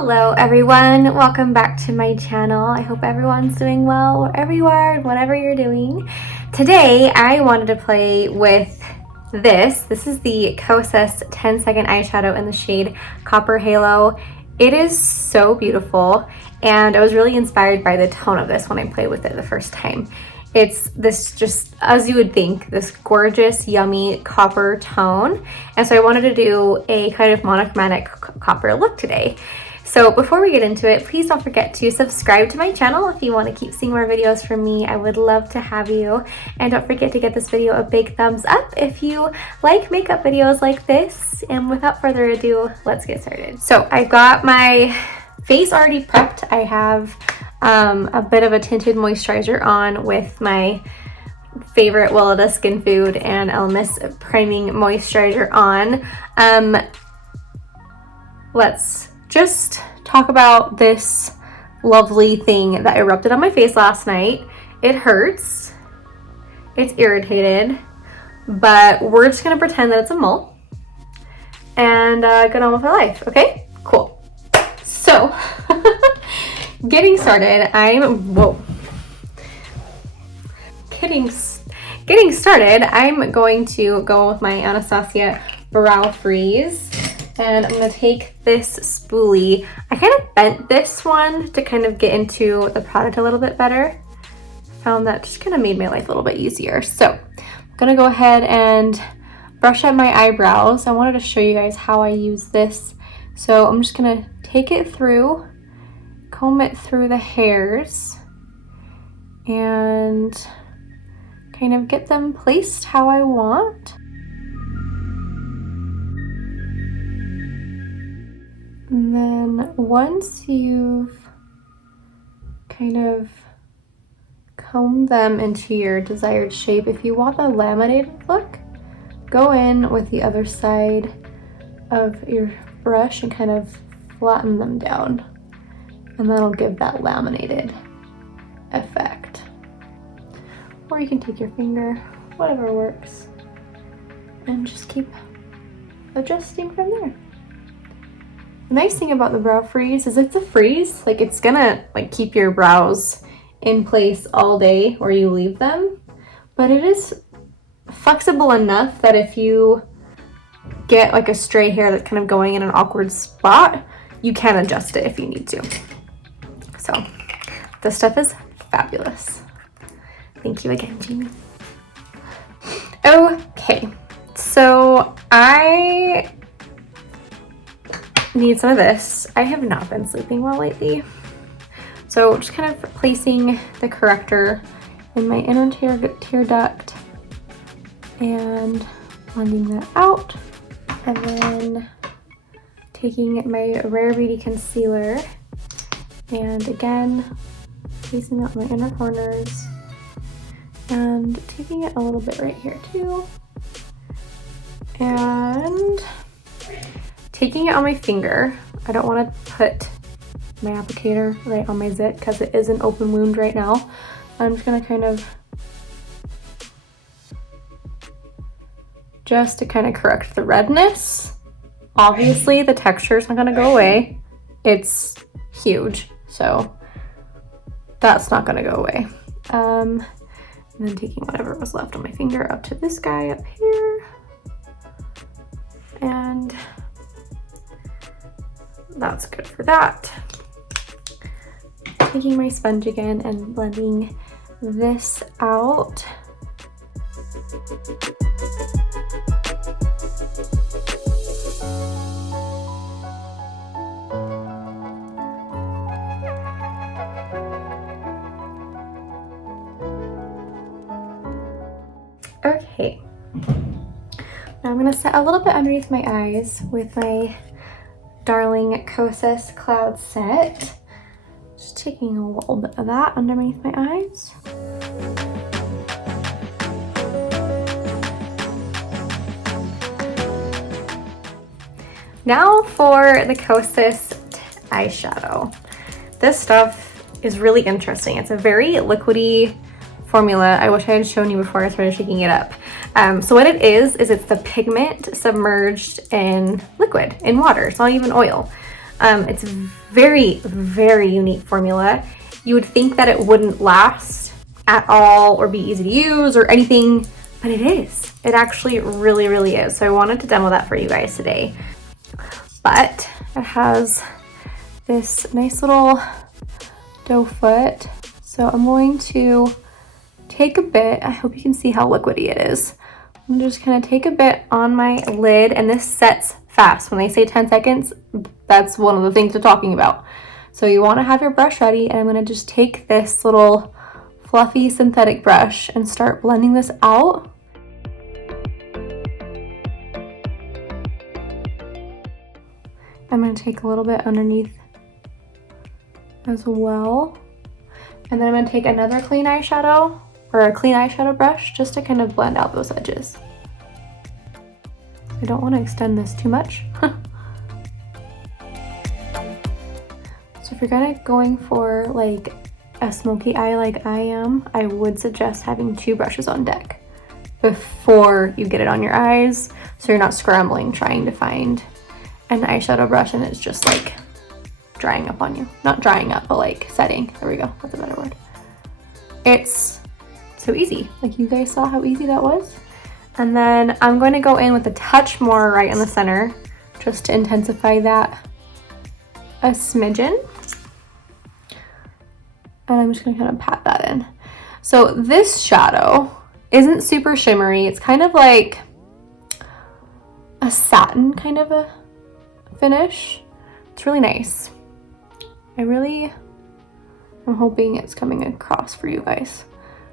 Hello everyone, welcome back to my channel. I hope everyone's doing well wherever you are, whatever you're doing. Today I wanted to play with this. This is the Kosas 10 Second Eyeshadow in the shade Copper Halo. It is so beautiful and I was really inspired by the tone of this when I played with it the first time. It's this, just as you would think, this gorgeous, yummy copper tone. And so I wanted to do a kind of monochromatic copper look today. So before we get into it, please don't forget to subscribe to my channel if you want to keep seeing more videos from me. I would love to have you. And don't forget to get this video a big thumbs up if you like makeup videos like this. And without further ado, let's get started. So I've got my face already prepped. I have a bit of a tinted moisturizer on with my favorite Willada Skin Food and Elmis priming moisturizer on. Let's just talk about this lovely thing that erupted on my face last night. It hurts, it's irritated, but we're just gonna pretend that it's a mole and get on with our life, okay? Cool. So getting started, getting started, I'm going to go with my Anastasia Brow Freeze, and I'm going to take this spoolie. I kind of bent this one to kind of get into the product a little bit better. Found that just kind of made my life a little bit easier. So I'm going to go ahead and brush up my eyebrows. I wanted to show you guys how I use this. So I'm just going to take it through, comb it through the hairs, and kind of get them placed how I want. And then once you've kind of combed them into your desired shape, if you want the laminated look, go in with the other side of your brush and kind of flatten them down. And that'll give that laminated effect. Or you can take your finger, whatever works, and just keep adjusting from there. The nice thing about the brow freeze is it's a freeze. Like, it's gonna keep your brows in place all day where you leave them, but it is flexible enough that if you get like a stray hair that's kind of going in an awkward spot, you can adjust it if you need to. So this stuff is fabulous. Thank you again, Jamie. Okay, so I need some of this. I have not been sleeping well lately. So just kind of placing the corrector in my inner tear duct and blending that out. And then taking my Rare Beauty concealer and again placing that in my inner corners and taking it a little bit right here too, and taking it on my finger. I don't want to put my applicator right on my zit because it is an open wound right now. I'm just gonna kind of just to kind of correct the redness. Obviously the texture is not gonna go away. It's huge, so that's not gonna go away. And then taking whatever was left on my finger up to this guy up here. And that's good for that. Taking my sponge again and blending this out. Okay, now I'm going to set a little bit underneath my eyes with my darling Kosas Cloud Set. Just taking a little bit of that underneath my eyes. Now for the Kosas eyeshadow. This stuff is really interesting. It's a very liquidy formula. I wish I had shown you before I started shaking it up. So what it is it's the pigment submerged in liquid, in water. It's not even oil. It's very, very unique formula. You would think that it wouldn't last at all or be easy to use or anything, but it is. It actually really, really is. So I wanted to demo that for you guys today. But it has this nice little doe foot. So I'm going to take a bit. I hope you can see how liquidy it is. I'm just gonna take a bit on my lid, and this sets fast. When they say 10 seconds, that's one of the things they're talking about. So you wanna have your brush ready, and I'm gonna just take this little fluffy synthetic brush and start blending this out. I'm gonna take a little bit underneath as well. And then I'm gonna take another clean eyeshadow, or a clean eyeshadow brush, just to kind of blend out those edges. I don't want to extend this too much. So if you're going for like a smoky eye like I am, I would suggest having 2 brushes on deck before you get it on your eyes, so you're not scrambling trying to find an eyeshadow brush and it's just like drying up on you. Not drying up, but like setting. There we go, that's a better word. It's so easy. Like, you guys saw how easy that was. And then I'm going to go in with a touch more right in the center just to intensify that a smidgen. And I'm just going to kind of pat that in. So this shadow isn't super shimmery. It's kind of like a satin kind of a finish. It's really nice. I'm hoping it's coming across for you guys.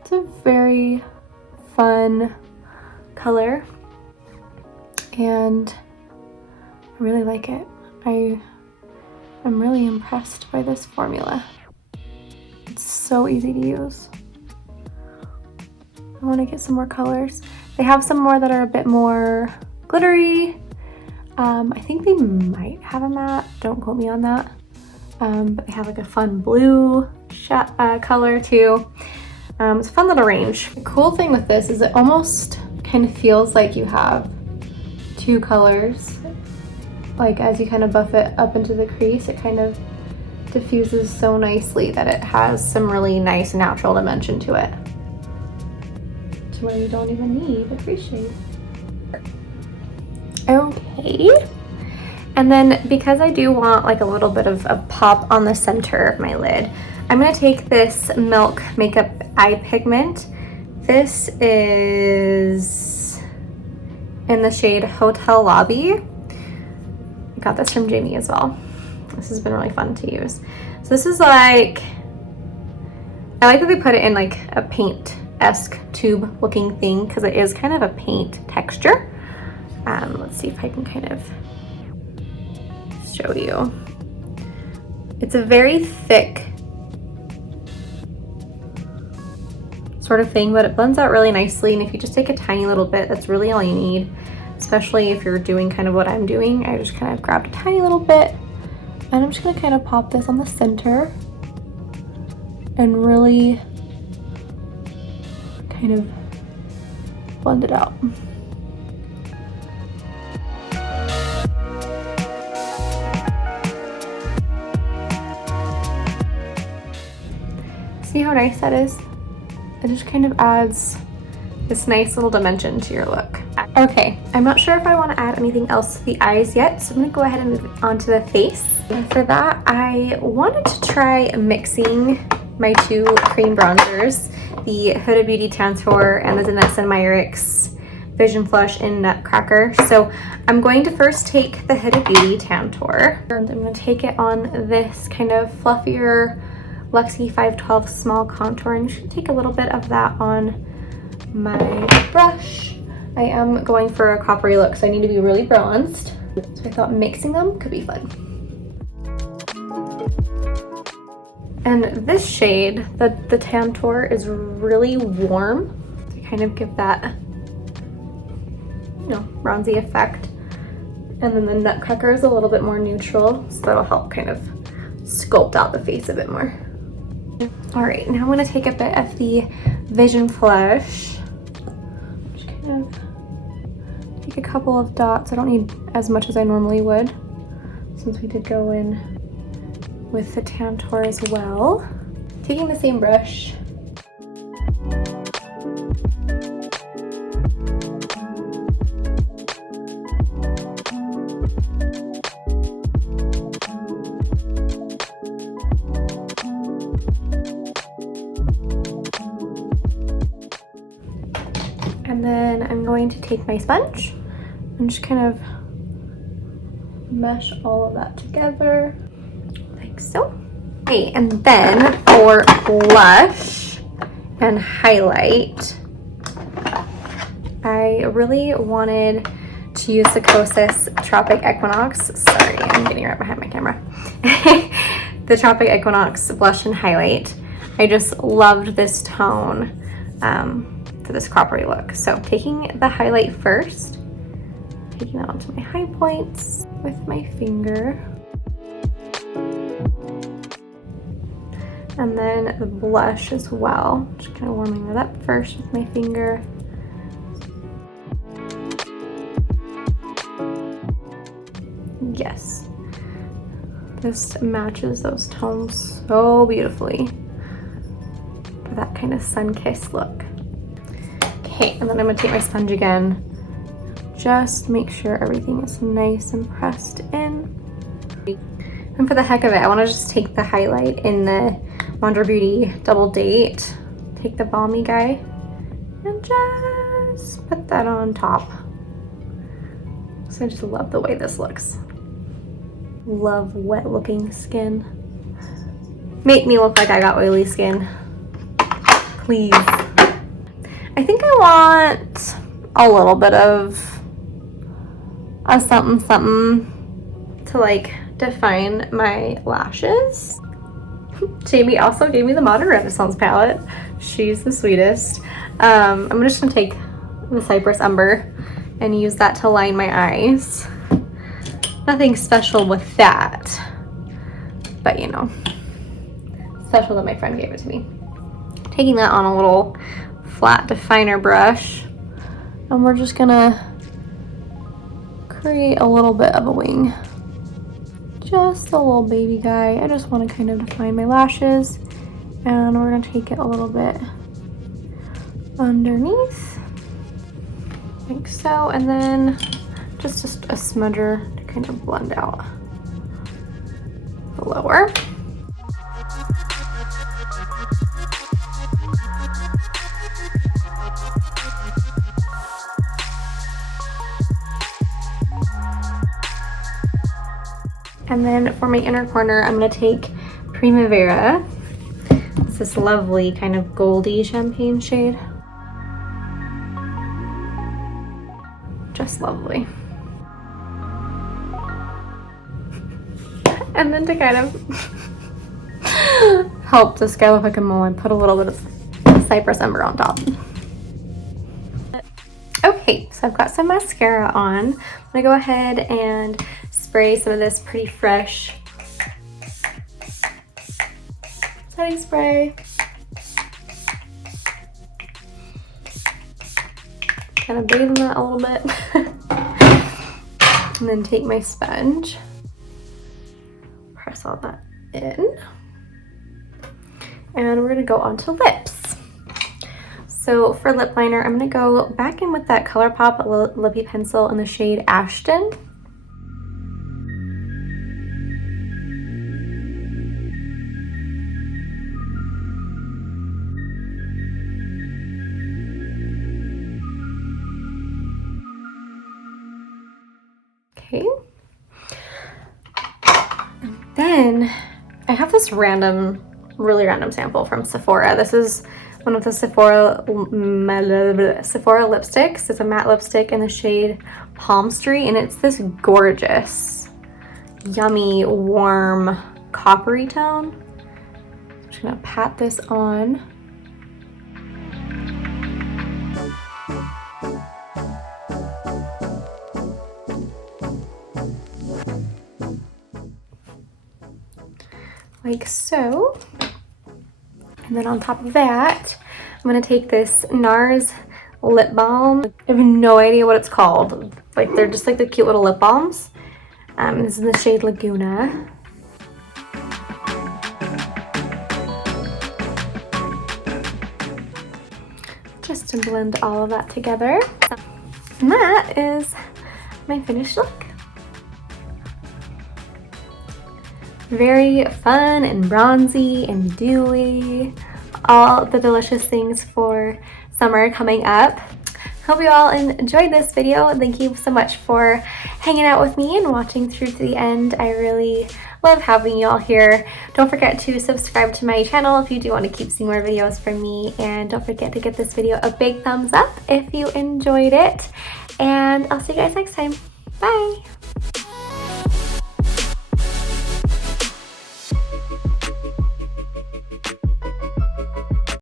It's a very fun color and I really like it. I'm really impressed by this formula. It's so easy to use. I want to get some more colors. They have some more that are a bit more glittery. I think they might have a matte, don't quote me on that. But they have like a fun blue color too. It's a fun little range. The cool thing with this is it almost kind of feels like you have 2 colors. Like as you kind of buff it up into the crease, it kind of diffuses so nicely that it has some really nice natural dimension to it. To where you don't even need a crease shade. Okay. And then because I do want like a little bit of a pop on the center of my lid, I'm gonna take this Milk Makeup Eye Pigment. This is in the shade Hotel Lobby. I got this from Jamie as well. This has been really fun to use. So this is like, I like that they put it in like a paint-esque tube looking thing because it is kind of a paint texture. Let's see if I can kind of show you. It's a very thick sort of thing, but it blends out really nicely, and if you just take a tiny little bit, that's really all you need, especially if you're doing kind of what I'm doing. I just kind of grabbed a tiny little bit and I'm just going to kind of pop this on the center and really kind of blend it out. See how nice that is? It just kind of adds this nice little dimension to your look. Okay, I'm not sure if I want to add anything else to the eyes yet, so I'm going to go ahead and move on to the face. And for that, I wanted to try mixing my 2 cream bronzers, the Huda Beauty Tantour and the Danessa Myricks Vision Flush in Nutcracker. So I'm going to first take the Huda Beauty Tantour, and I'm going to take it on this kind of fluffier Luxie 512 small contour, and just take a little bit of that on my brush. I am going for a coppery look, so I need to be really bronzed. So I thought mixing them could be fun. And this shade, the Tantour, is really warm to kind of give that, you know, bronzy effect. And then the Nutcracker is a little bit more neutral, so that'll help kind of sculpt out the face a bit more. All right, now I'm gonna take a bit of the Vision Flush. Just kind of take a couple of dots. I don't need as much as I normally would. So I'm since we did go in with the Tantor as well. Taking the same brush. And then I'm going to take my sponge and just kind of mesh all of that together, like so. Okay, and then for blush and highlight, I really wanted to use the Kosas Tropic Equinox. Sorry, I'm getting right behind my camera. The Tropic Equinox blush and highlight. I just loved this tone for this coppery look. So taking the highlight first, taking that onto my high points with my finger. And then the blush as well. Just kind of warming that up first with my finger. Yes. This matches those tones so beautifully for that kind of sun-kissed look. Okay, and then I'm gonna take my sponge again. Just make sure everything is nice and pressed in. And for the heck of it, I wanna just take the highlight in the Wander Beauty Double Date, take the balmy guy, and just put that on top. So I just love the way this looks. Love wet looking skin. Make me look like I got oily skin, please. I think I want a little bit of a something something to like define my lashes. Jamie also gave me the Modern Renaissance palette. She's the sweetest. I'm just gonna take the Cypress Umber and use that to line my eyes. Nothing special with that, but you know, special that my friend gave it to me. Taking that on a little flat definer brush, and we're just gonna create a little bit of a wing. Just a little baby guy. I just want to kind of define my lashes, and we're gonna take it a little bit underneath, like so, and then just a smudger to kind of blend out the lower. And then for my inner corner, I'm gonna take Primavera. It's this lovely kind of goldy champagne shade. Just lovely. And then to kind of help this guy look like a mullet, put a little bit of Cypress Umber on top. Okay, so I've got some mascara on. I'm gonna go ahead and spray some of this Pretty Fresh setting spray. Kind of bathe in that a little bit. And then take my sponge, press all that in. And we're gonna go on to lips. So for lip liner, I'm gonna go back in with that ColourPop Lippy Pencil in the shade Ashton. Okay. And then I have this really random sample from Sephora. This is one of the Sephora lipsticks. It's a matte lipstick in the shade Palm Street, and it's this gorgeous, yummy, warm, coppery tone. I'm just gonna pat this on. Like so. And then on top of that, I'm gonna take this NARS lip balm. I have no idea what it's called. Like, they're just like the cute little lip balms. This is the shade Laguna. Just to blend all of that together. And that is my finished look. Very fun and bronzy and dewy. All the delicious things for summer coming up. Hope you all enjoyed this video. Thank you so much for hanging out with me and watching through to the end. I really love having you all here. Don't forget to subscribe to my channel if you do want to keep seeing more videos from me. And don't forget to give this video a big thumbs up if you enjoyed it. And I'll see you guys next time. Bye!